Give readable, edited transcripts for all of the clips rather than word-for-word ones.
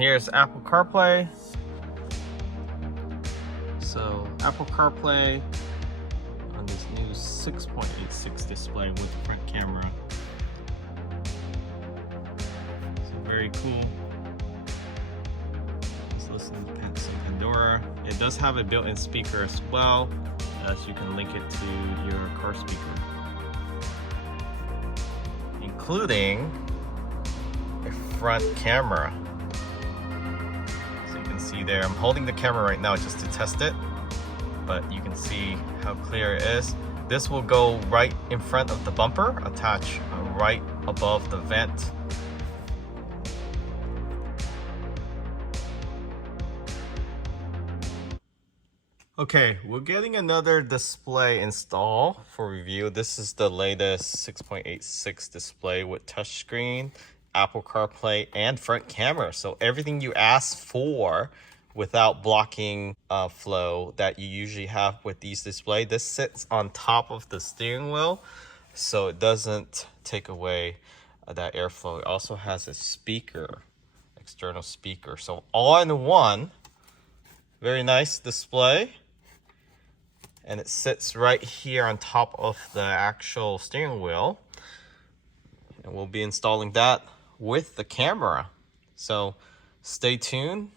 here's Apple CarPlay. So Apple CarPlay on this new 6.86 display with front camera. So very cool. Let's listen to some Pandora. It does have a built-in speaker as well, as you can link it to your car speaker, including a front camera. So you can see there, I'm holding the camera right now just to test it, but you can see how clear it is. This will go right in front of the bumper, attach right above the vent. Okay, we're getting another display install for review. This is the latest 6.86 display with touchscreen, Apple CarPlay, and front camera. So everything you asked for without blocking flow that you usually have with these displays. This sits on top of the steering wheel, so it doesn't take away that airflow. It also has a speaker, external speaker. So all in one, very nice display. And it sits right here on top of the actual steering wheel. And we'll be installing that with the camera. So stay tuned,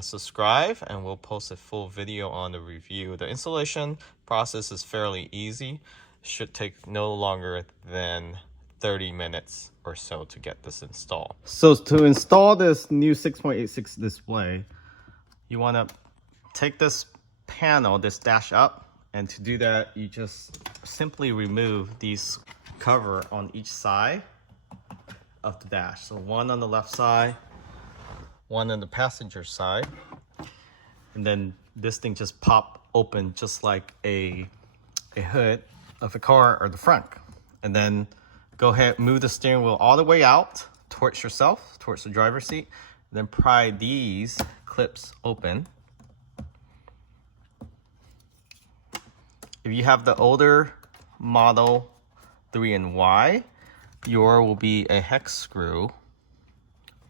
subscribe, and we'll post a full video on the review. The installation process is fairly easy. Should take no longer than 30 minutes or so to get this installed. So to install this new 6.86 display, you want to take this panel, this dash up. And to do that, you just simply remove these cover on each side of the dash. So one on the left side, one on the passenger side. And then this thing just pop open just like a hood of a car or the front. And then go ahead, move the steering wheel all the way out towards yourself, towards the driver's seat. Then pry these clips open. If you have the older model 3Y, your will be a hex screw.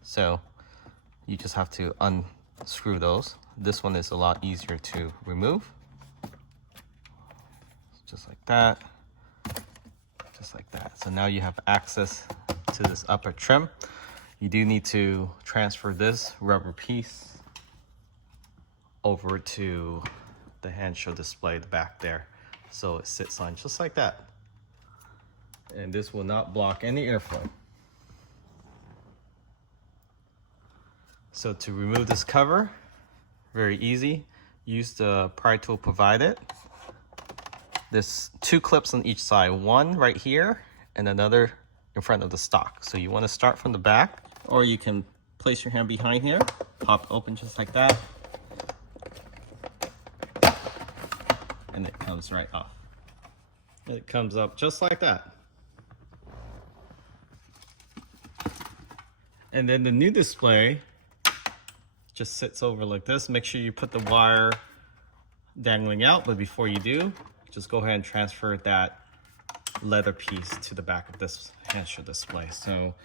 So you just have to unscrew those. This one is a lot easier to remove. Just like that. Just like that. So now you have access to this upper trim. You do need to transfer this rubber piece over to the Hansshow display, the back there. So it sits on just like that. And this will not block any airflow. So to remove this cover, very easy. Use the pry tool provided. There's two clips on each side, one right here and another in front of the stock. So you want to start from the back, or you can place your hand behind here, pop open just like that. And it comes right off. It comes up just like that. And then the new display just sits over like this. Make sure you put the wire dangling out, but before you do, just go ahead and transfer that leather piece to the back of this Hansshow display. So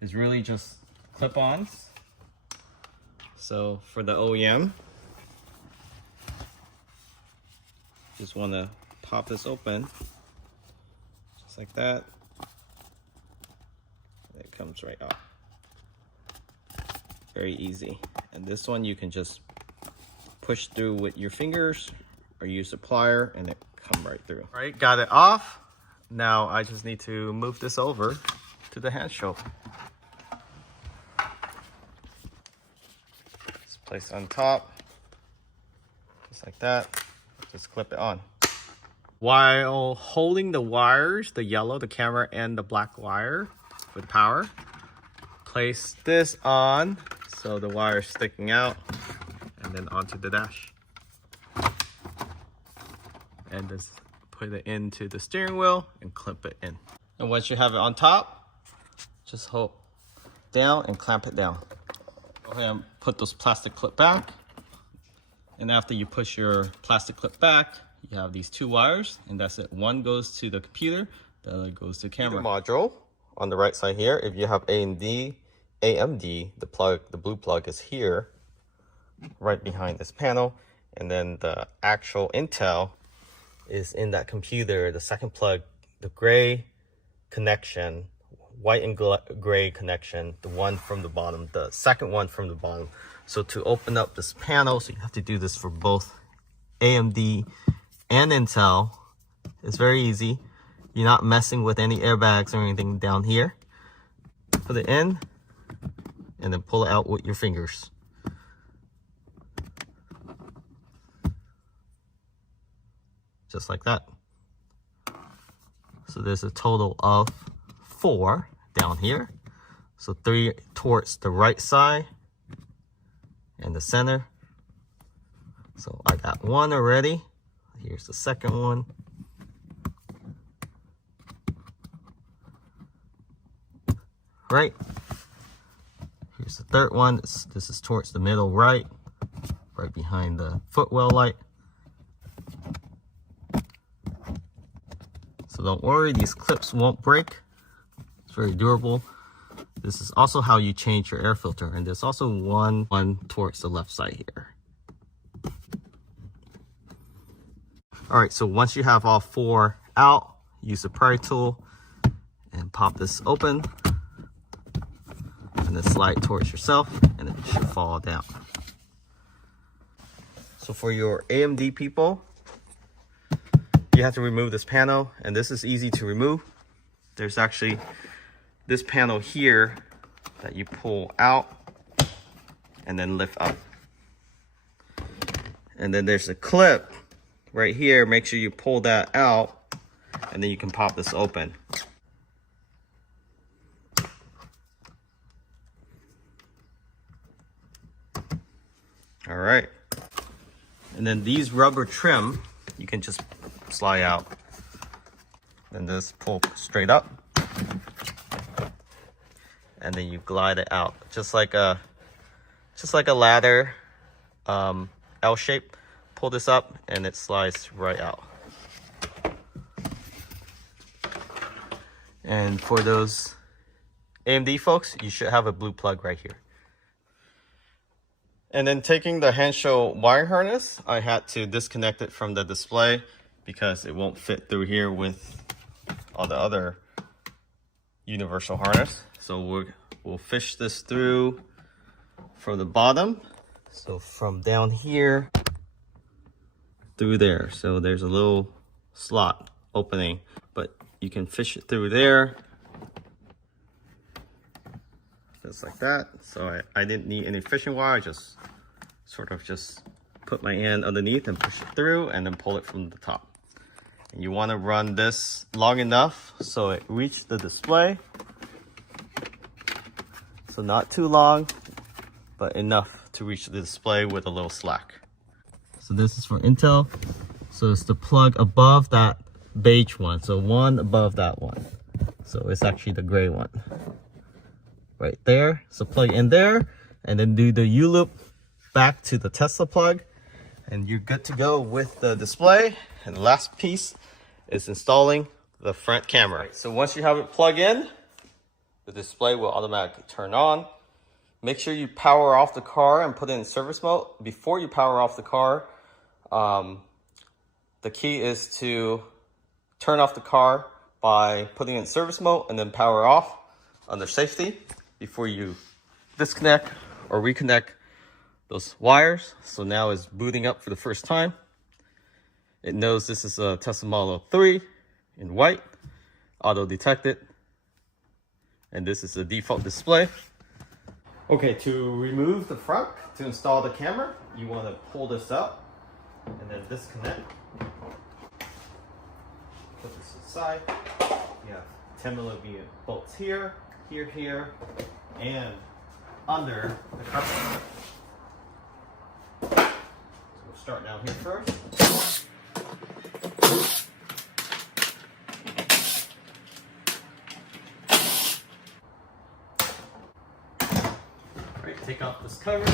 it's really just clip-ons. So for the OEM, just want to pop this open just like that. It comes right off. Very easy. And this one you can just push through with your fingers or use a plier and it come right through. All right, got it off. Now I just need to move this over to the Hansshow. Just place it on top, just like that. Just clip it on. While holding the wires, the yellow, the camera, and the black wire with power, place this on so the wire is sticking out, and then onto the dash. And just put it into the steering wheel and clip it in. And once you have it on top, just hold down and clamp it down. Go ahead and put those plastic clip back. And after you push your plastic clip back, you have these two wires, and that's it. One goes to the computer, the other goes to the camera module on the right side here. If you have A and D AMD, the blue plug is here, right behind this panel. And then the actual Intel is in that computer, the second plug, the gray connection, white and gray connection, the one from the bottom, the second one from the bottom. So to open up this panel, so you have to do this for both AMD and Intel. It's very easy. You're not messing with any airbags or anything down here. Put it in and then pull it out with your fingers. Just like that. So there's a total of 4 down here. So 3 towards the right side and the center. So I got 1 already. Here's the second one. Right. Here's the third one. This is towards the middle right behind the footwell light. So don't worry, these clips won't break. It's very durable. This is also how you change your air filter, and there's also one towards the left side here. All right, so once you have all 4 out, use the pry tool and pop this open, and then slide towards yourself, and it should fall down. So for your AMD people, you have to remove this panel, and this is easy to remove. There's actually this panel here that you pull out and then lift up. And then there's a clip right here. Make sure you pull that out, and then you can pop this open. All right. And then these rubber trim, you can just slide out and just pull straight up, and then you glide it out just like a ladder, L shape. Pull this up and it slides right out. And for those AMD folks, you should have a blue plug right here. And then taking the Hansshow wire harness, I had to disconnect it from the display because it won't fit through here with all the other universal harness. So we'll fish this through from the bottom. So from down here through there. So there's a little slot opening, but you can fish it through there. Just like that. So I didn't need any fishing wire. I just sort of just put my hand underneath and push it through and then pull it from the top. And you want to run this long enough so it reaches the display. So not too long, but enough to reach the display with a little slack. So this is for Intel. So it's the plug above that beige one. So one above that one. So it's actually the gray one. Right there. So plug in there and then do the U-loop back to the Tesla plug. And you're good to go with the display. And the last piece is installing the front camera. So once you have it plugged in, the display will automatically turn on. Make sure you power off the car and put it in service mode. Before you power off the car, the key is to turn off the car by putting it in service mode and then power off under safety before you disconnect or reconnect those wires. So now it's booting up for the first time. It knows this is a Tesla Model 3 in white, auto detected, and this is the default display. Okay, to remove the front, to install the camera, you want to pull this up and then disconnect. Put this aside. You have 10mm bolts here, here, and under the carpet. So we'll start down here first. Alright, take off this cover.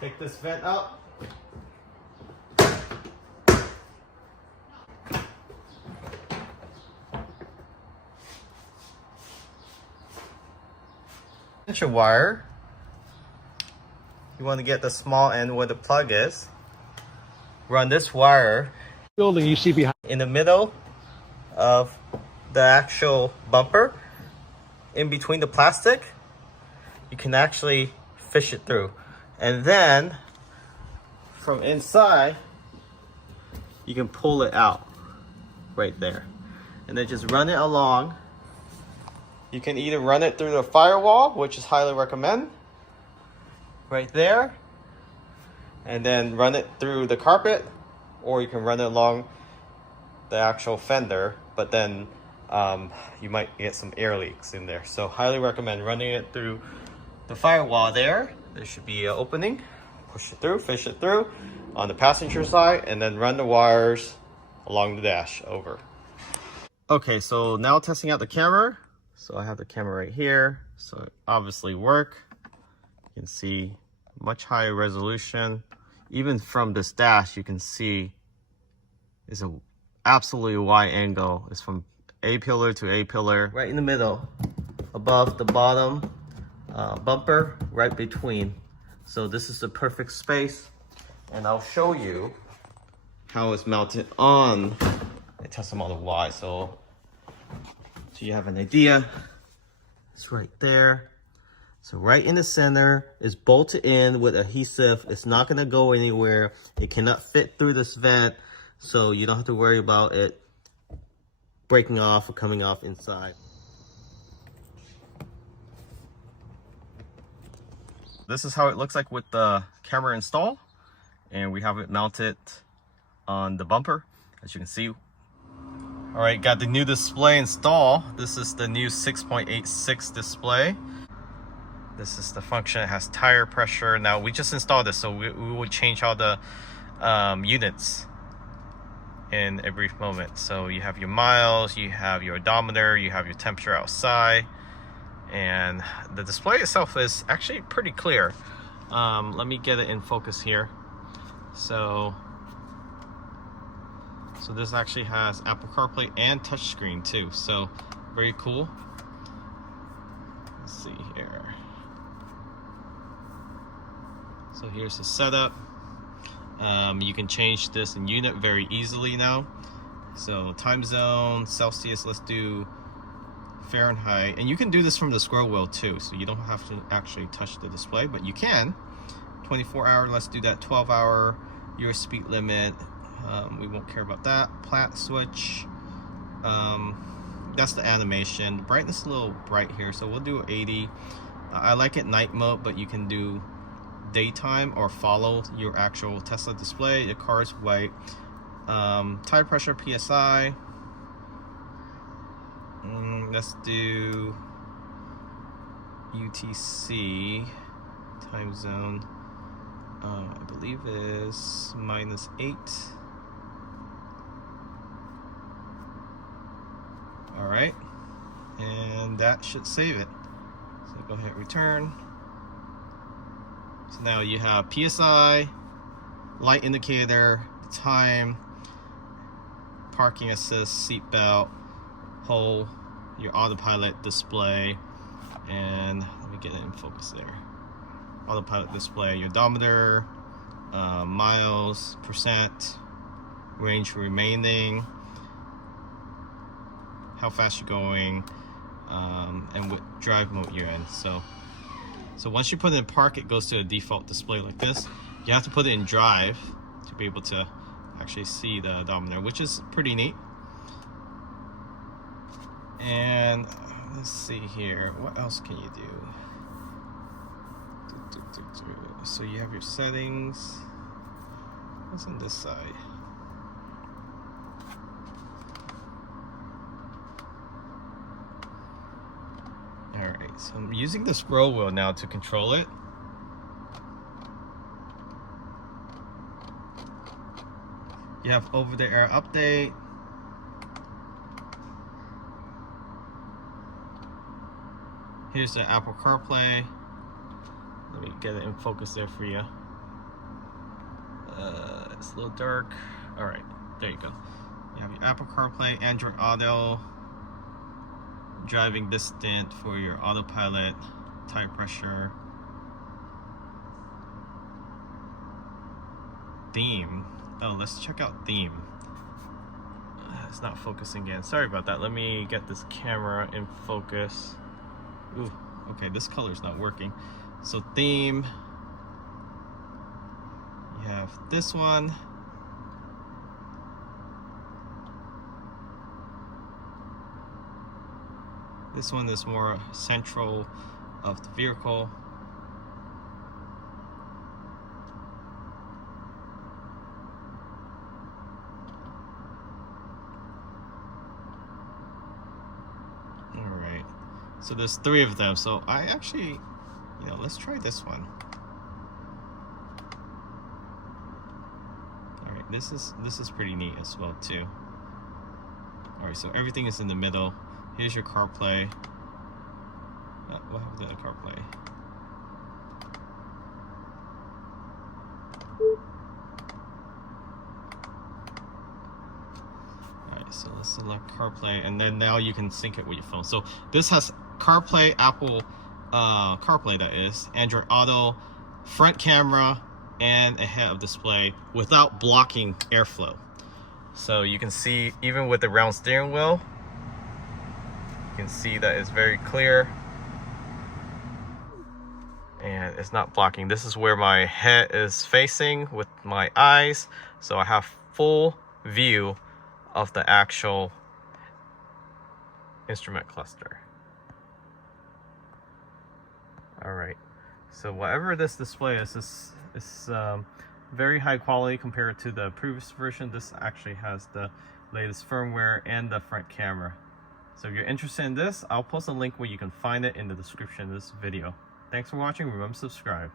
Take this vent out. Extension wire. You want to get the small end where the plug is. Run this wire building you see behind in the middle of the actual bumper, in between the plastic. You can actually fish it through, and then from inside you can pull it out right there, and then just run it along. You can either run it through the firewall, which is highly recommend, right there, and then run it through the carpet, or you can run it along the actual fender, but then you might get some air leaks in there. So highly recommend running it through the firewall there. There should be an opening. Push it through, fish it through on the passenger side, and then run the wires along the dash over. Okay, so now testing out the camera. So I have the camera right here. So it obviously work. You can see much higher resolution. Even from this dash, you can see it's a absolutely wide angle. It's from A pillar to A pillar, right in the middle, above the bottom bumper, right between. So this is the perfect space, and I'll show you how it's mounted on a Tesla Model Y. So you have an idea. It's right there. So right in the center is bolted in with adhesive. It's not gonna go anywhere. It cannot fit through this vent, so you don't have to worry about it breaking off or coming off inside. This is how it looks like with the camera installed, and we have it mounted on the bumper, as you can see. All right, got the new display installed. This is the new 6.86 display. This is the function. It has tire pressure. Now we just installed this, so we will change all the units in a brief moment. So you have your miles, you have your odometer, you have your temperature outside, and the display itself is actually pretty clear. Let me get it in focus here. So this actually has Apple CarPlay and touchscreen too, so very cool. Let's see here. So here's the setup. You can change this in unit very easily now. So time zone, Celsius, let's do Fahrenheit. And you can do this from the scroll wheel too, so you don't have to actually touch the display, but you can. 24 hour, let's do that. 12 hour, your speed limit. We won't care about that. Plat switch. That's the animation. The brightness is a little bright here, so we'll do 80. I like it night mode, but you can do daytime or follow your actual Tesla display. The car is white. Tire pressure, PSI. Let's do UTC. Time zone, I believe is -8. All right, and that should save it. So go ahead, return. So now you have PSI, light indicator, time, parking assist, seat belt, whole, your autopilot display, and let me get it in focus there. Autopilot display, your odometer, miles, percent, range remaining, how fast you're going, and what drive mode you're in. So once you put it in park, it goes to a default display like this. You have to put it in drive to be able to actually see the odometer, which is pretty neat. And let's see here, what else can you do? So you have your settings. What's on this side? Alright, so I'm using the scroll wheel now to control it. You have over-the-air update. Here's the Apple CarPlay. Let me get it in focus there for you. It's a little dark. All right, there you go. You have your Apple CarPlay, Android Auto, driving distant for your autopilot. tire pressure, theme. Oh, let's check out theme. It's not focusing again. Sorry about that. Let me get this camera in focus. Ooh, okay, this color's not working. So theme, you have this one. This one is more central of the vehicle. Alright, so there's 3 of them. So I actually, let's try this one. Alright, this is pretty neat as well too. Alright, so everything is in the middle. Here's your CarPlay. What happened to the CarPlay? Alright, so let's select CarPlay, and then now you can sync it with your phone. So this has CarPlay, Apple CarPlay, that is, Android Auto, front camera, and a head-up display without blocking airflow. So you can see, even with the round steering wheel, you can see that it's very clear and it's not blocking. This is where my head is facing with my eyes, so I have full view of the actual instrument cluster. Alright, so whatever this display is, very high quality compared to the previous version. This actually has the latest firmware and the front camera. So if you're interested in this, I'll post a link where you can find it in the description of this video. Thanks for watching. Remember to subscribe.